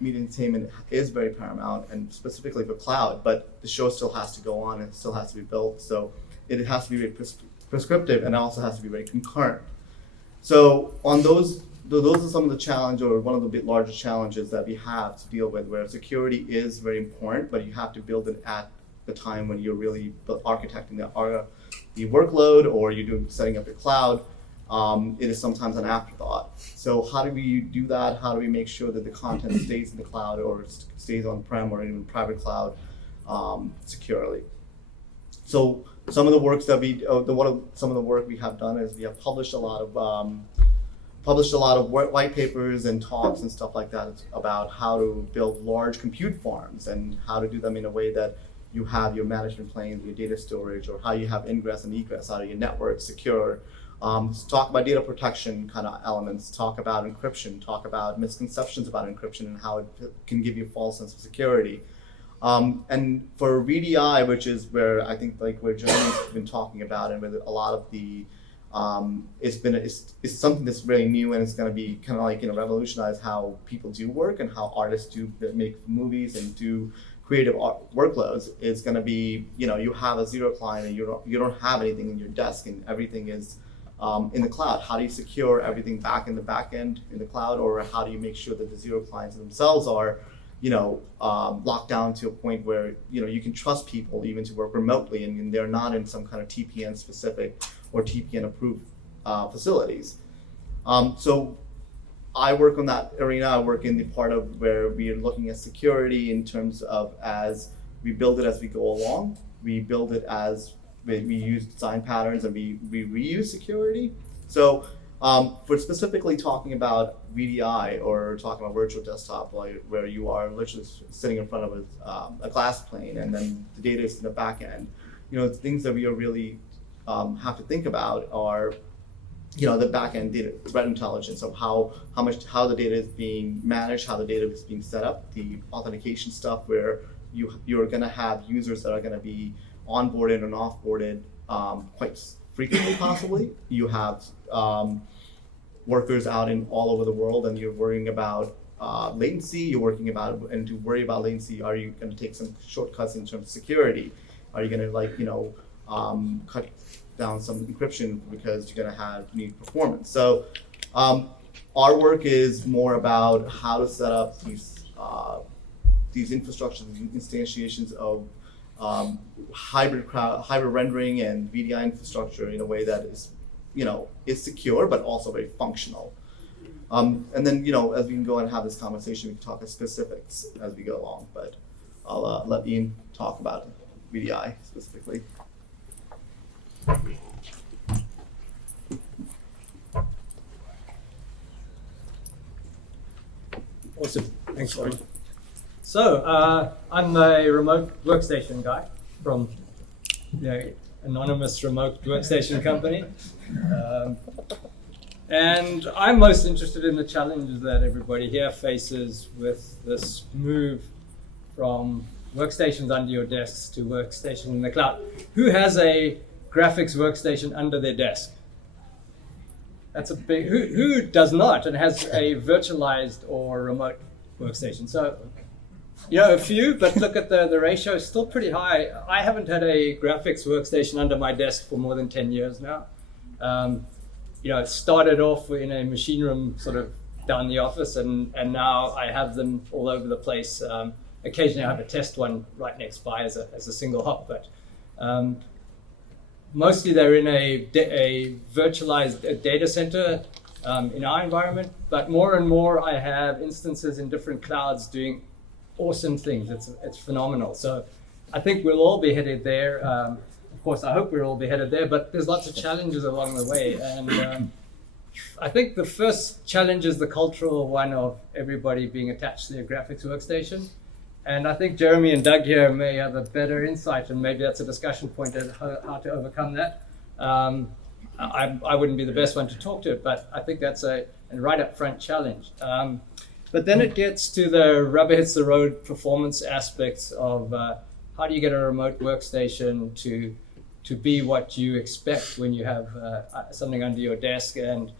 media entertainment is very paramount, and specifically for cloud, but the show still has to go on and it still has to be built. So it has to be very prescriptive, and it also has to be very concurrent. So on those are some of the challenges, or one of the bit larger challenges that we have to deal with, where security is very important, but you have to build it at the time when you're really architecting the workload, or you're setting up your cloud. It is sometimes an afterthought. So how do we do that? How do we make sure that the content stays in the cloud, or stays on-prem, or even private cloud securely? So some of the works that some of the work we have done is we have published a lot of white papers and talks and stuff like that about how to build large compute farms and how to do them in a way that you have your management planes, your data storage, or how you have ingress and egress out of your network secure. Talk about data protection kind of elements, talk about encryption, talk about misconceptions about encryption and how it can give you a false sense of security. And for VDI, which is where I think where Jeremy's been talking about, and with a lot of the, it's something that's really new, and it's going to be kind of revolutionize how people do work and how artists do make movies and do creative workloads. Is going to be, you have a zero client and you don't have anything in your desk, and everything is in the cloud. How do you secure everything back in the back end in the cloud, or how do you make sure that the zero clients themselves are locked down to a point where you can trust people even to work remotely, and they're not in some kind of TPN specific or TPN approved facilities. So I work on that arena. I work in the part of where we are looking at security in terms of as we build it as we go along. We build it as we use design patterns, and we reuse security. So for specifically talking about VDI, or talking about virtual desktop, where you are literally sitting in front of a glass plane, and then the data is in the back end. Things that we are really have to think about are, the back end data threat intelligence of how the data is being managed, how the data is being set up, the authentication stuff, where you're going to have users that are going to be onboarded and offboarded quite frequently, possibly. You have workers out in all over the world, and you're worrying about latency. You're worrying about, and to worry about latency, are you going to take some shortcuts in terms of security? Are you going to cut down some encryption because you're going to need performance? So our work is more about how to set up these infrastructures, instantiations of hybrid rendering and VDI infrastructure in a way that is secure but also very functional. And then as we can go and have this conversation, we can talk specifics as we go along. But I'll let Ian talk about VDI specifically. Awesome, thanks, Lauren. So I'm a remote workstation guy from anonymous remote workstation company. And I'm most interested in the challenges that everybody here faces with this move from workstations under your desks to workstation in the cloud. Who has a graphics workstation under their desk? That's a big, who does not and has a virtualized or remote workstation? So, a few, but look at the ratio, is still pretty high. I haven't had a graphics workstation under my desk for more than 10 years now. It started off in a machine room sort of down the office, and now I have them all over the place. Occasionally I have a test one right next by as a single hop, but mostly they're in a virtualized data center in our environment, but more and more I have instances in different clouds doing awesome things. It's phenomenal. So I think we'll all be headed there. Of course, I hope we'll all be headed there, but there's lots of challenges along the way. And I think the first challenge is the cultural one of everybody being attached to their graphics workstation. And I think Jeremy and Doug here may have a better insight, and maybe that's a discussion point on how to overcome that. I wouldn't be the best one to talk to it, but I think that's a right up front challenge. But then it gets to the rubber hits the road performance aspects of how do you get a remote workstation to be what you expect when you have something under your desk. And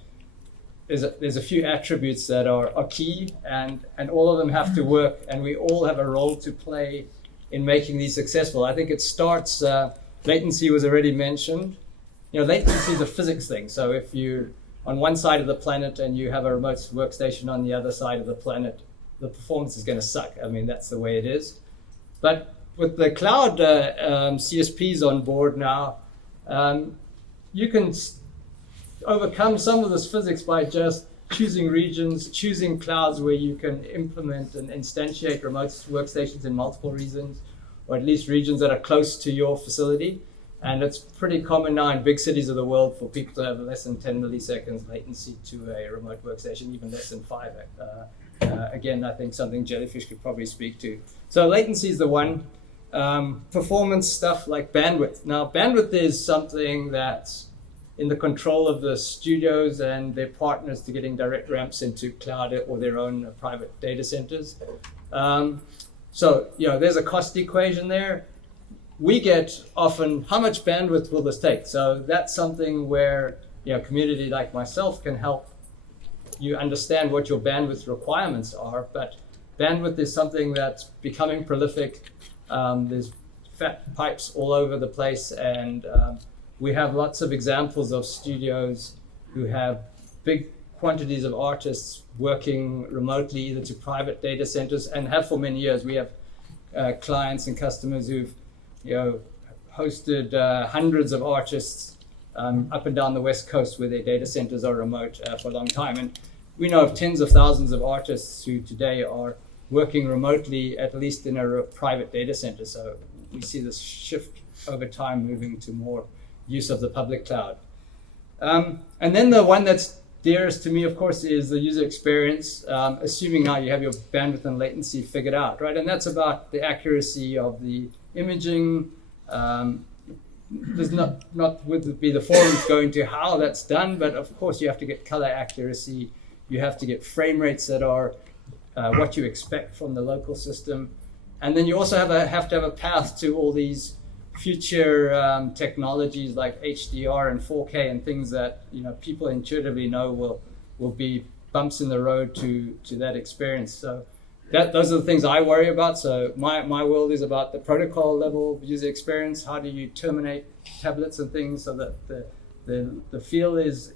there's a few attributes that are key, and all of them have to work, and we all have a role to play in making these successful. I think it starts, latency was already mentioned. Latency is a physics thing. So if you're on one side of the planet and you have a remote workstation on the other side of the planet, the performance is going to suck. I mean, that's the way it is. But with the cloud CSPs on board now, you can overcome some of this physics by just choosing regions, choosing clouds where you can implement and instantiate remote workstations in multiple regions, or at least regions that are close to your facility. And it's pretty common now in big cities of the world for people to have less than 10 milliseconds latency to a remote workstation, even less than 5. Again, I think something Jellyfish could probably speak to. So latency is the one. Performance stuff like bandwidth. Now, bandwidth is something that's in the control of the studios and their partners to getting direct ramps into cloud or their own private data centers. So, there's a cost equation there. We get often, how much bandwidth will this take? So that's something where a community like myself can help you understand what your bandwidth requirements are. But bandwidth is something that's becoming prolific. There's fat pipes all over the place, and we have lots of examples of studios who have big quantities of artists working remotely either to private data centers, and have for many years. We have clients and customers who've hosted hundreds of artists up and down the West Coast where their data centers are remote for a long time. And we know of tens of thousands of artists who today are working remotely, at least in a private data center. So we see this shift over time moving to more use of the public cloud. And then the one that's dearest to me, of course, is the user experience, assuming now you have your bandwidth and latency figured out, right? And that's about the accuracy of the imaging. There's not would be the forums going to how that's done, but of course you have to get color accuracy. You have to get frame rates that are what you expect from the local system. And then you also have to have a path to all these future technologies like HDR and 4K and things that people intuitively know will be bumps in the road to that experience. So those are the things I worry about. So my world is about the protocol level user experience. How do you terminate tablets and things so that the feel is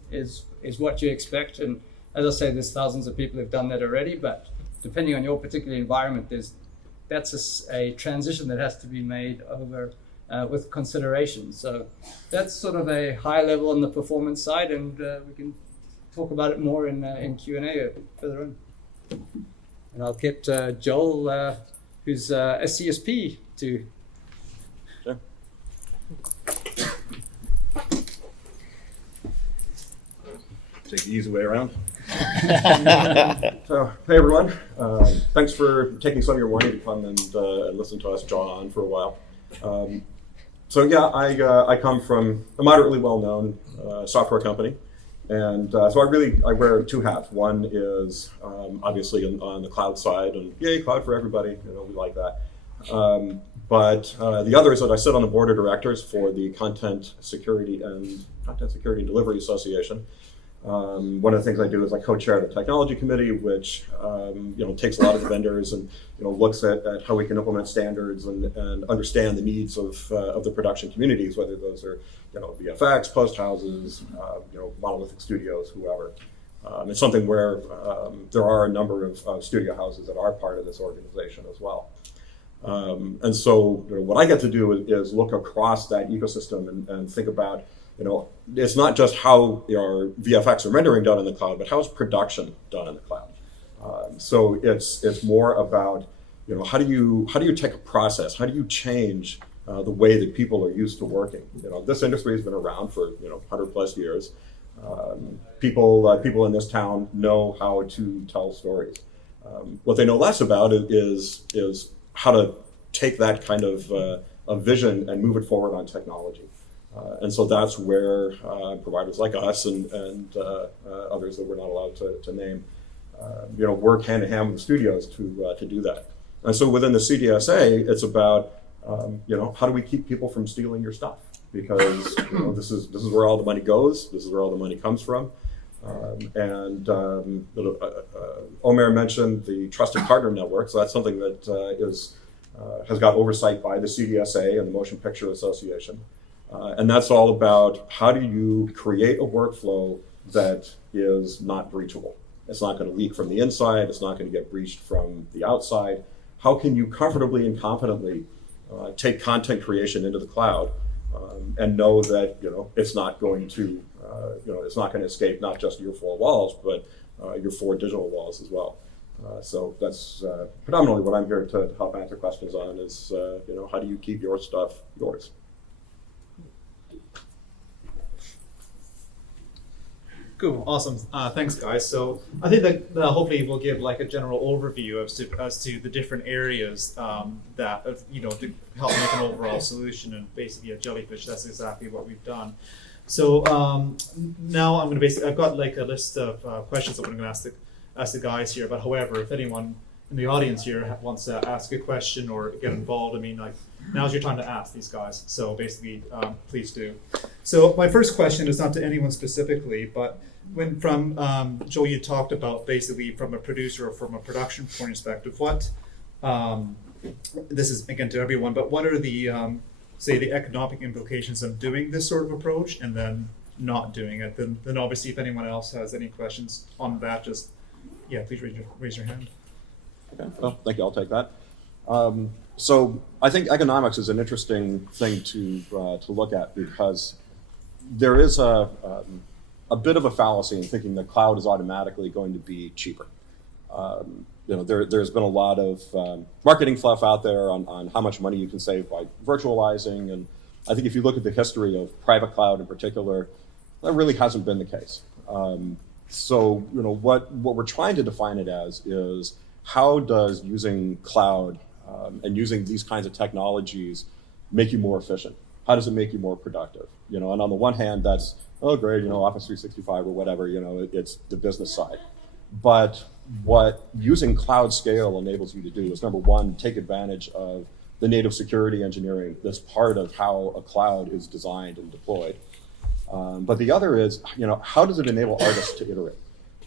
what you expect? And as I say, there's thousands of people who've done that already, but depending on your particular environment, that's a transition that has to be made over with consideration. So that's sort of a high level on the performance side, and we can talk about it more in Q&A further on. And I'll get Joel, who's a CSP, to. Sure. Take the easy way around. So, hey everyone. Thanks for taking some of your morning to come and listen to us jaw on for a while. I come from a moderately well-known software company. And so I wear two hats. One is obviously on the cloud side, and yay, cloud for everybody, we like that. But the other is that I sit on the board of directors for the Content Security and Delivery Association. One of the things I do is I co-chair the technology committee, which takes a lot of the vendors and looks at how we can implement standards and understand the needs of the production communities, whether those are VFX, post houses, monolithic studios, whoever. It's something where there are a number of studio houses that are part of this organization as well. And so what I get to do is look across that ecosystem and think about, it's not just how our VFX and rendering done in the cloud, but how is production done in the cloud? So it's more about, how do you take a process? How do you change the way that people are used to working? This industry has been around for 100 plus years. People in this town know how to tell stories. What they know less about is how to take that kind of a vision and move it forward on technology. And so that's where providers like us and others that we're not allowed to name, work hand in hand with the studios to do that. And so within the CDSA, it's about how do we keep people from stealing your stuff? Because this is where all the money goes. This is where all the money comes from. Omer mentioned the Trusted Partner Network, so that's something that has got oversight by the CDSA and the Motion Picture Association. And that's all about how do you create a workflow that is not breachable. It's not going to leak from the inside. It's not going to get breached from the outside. How can you comfortably and confidently take content creation into the cloud and know that it's not going to it's not going to escape not just your four walls, but your four digital walls as well. So that's predominantly what I'm here to help answer questions on is how do you keep your stuff yours? Cool, awesome. Thanks, guys. So I think that hopefully we'll give like a general overview as to the different areas that to help make an overall solution. And basically at Jellyfish, that's exactly what we've done. So now I'm going to I've got like a list of questions that I'm going to ask the guys here. But however, if anyone in the audience here wants to ask a question or get involved, I mean, like now's your time to ask these guys. So basically, please do. So my first question is not to anyone specifically, but when Joel, you talked about basically from a producer or from a production point perspective, what this is again to everyone, but what are the say the economic implications of doing this sort of approach and then not doing it? Then obviously, if anyone else has any questions on that, just please raise your hand. Okay, well, thank you. I'll take that. So I think economics is an interesting thing to look at because there is a bit of a fallacy in thinking the cloud is automatically going to be cheaper. There's been a lot of marketing fluff out there on how much money you can save by virtualizing, and I think if you look at the history of private cloud in particular, that really hasn't been the case. So what we're trying to define it as is how does using cloud and using these kinds of technologies make you more efficient? How does it make you more productive? And on the one hand, that's, oh great, Office 365 or whatever, it's the business side. But what using cloud scale enables you to do is, number one, take advantage of the native security engineering that's part of how a cloud is designed and deployed. But the other is, how does it enable artists to iterate?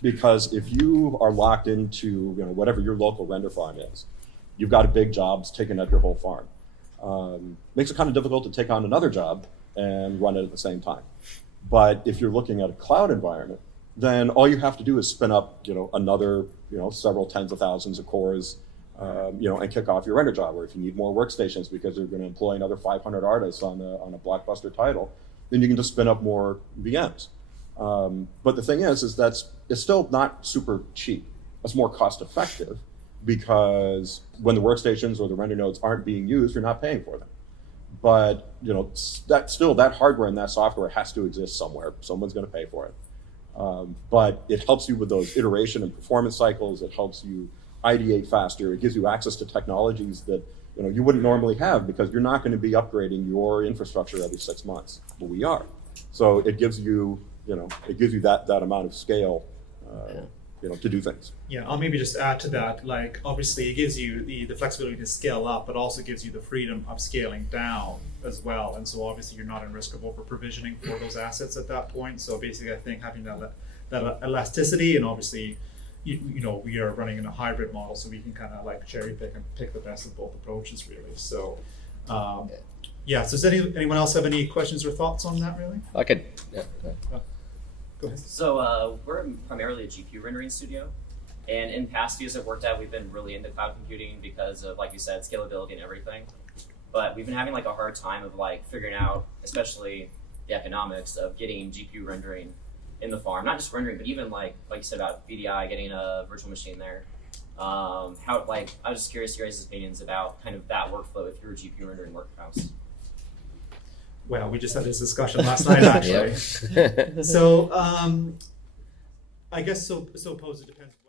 Because if you are locked into whatever your local render farm is, you've got a big job taking up your whole farm. Makes it kind of difficult to take on another job and run it at the same time. But if you're looking at a cloud environment, then all you have to do is spin up another several tens of thousands of cores and kick off your render job. Or if you need more workstations because you're going to employ another 500 artists on a blockbuster title, then you can just spin up more VMs. But the thing is that it's still not super cheap. It's more cost effective because when the workstations or the render nodes aren't being used, you're not paying for them. But that hardware and that software has to exist somewhere. Someone's going to pay for it. But it helps you with those iteration and performance cycles. It helps you ideate faster. It gives you access to technologies that you wouldn't normally have because you're not going to be upgrading your infrastructure every 6 months. But we are. So it gives you that amount of scale to do things. Yeah, I'll maybe just add to that. Like, obviously, it gives you the flexibility to scale up, but also gives you the freedom of scaling down as well. And so, obviously, you're not in risk of over provisioning for those assets at that point. So, basically, I think having that elasticity, and obviously, we are running in a hybrid model, so we can kind of like cherry pick and pick the best of both approaches, really. So, So, does anyone else have any questions or thoughts on that, really? I could. Yeah. Go ahead. So we're primarily a GPU rendering studio, and in past years I've worked at, we've been really into cloud computing because of, like you said, scalability and everything. But we've been having like a hard time of like figuring out, especially the economics of getting GPU rendering in the farm. Not just rendering, but even like you said about VDI, getting a virtual machine there. I was just curious your guys' opinions about kind of that workflow if you're a GPU rendering workhouse. Well, we just had this discussion last night, actually. So, I guess suppose it depends.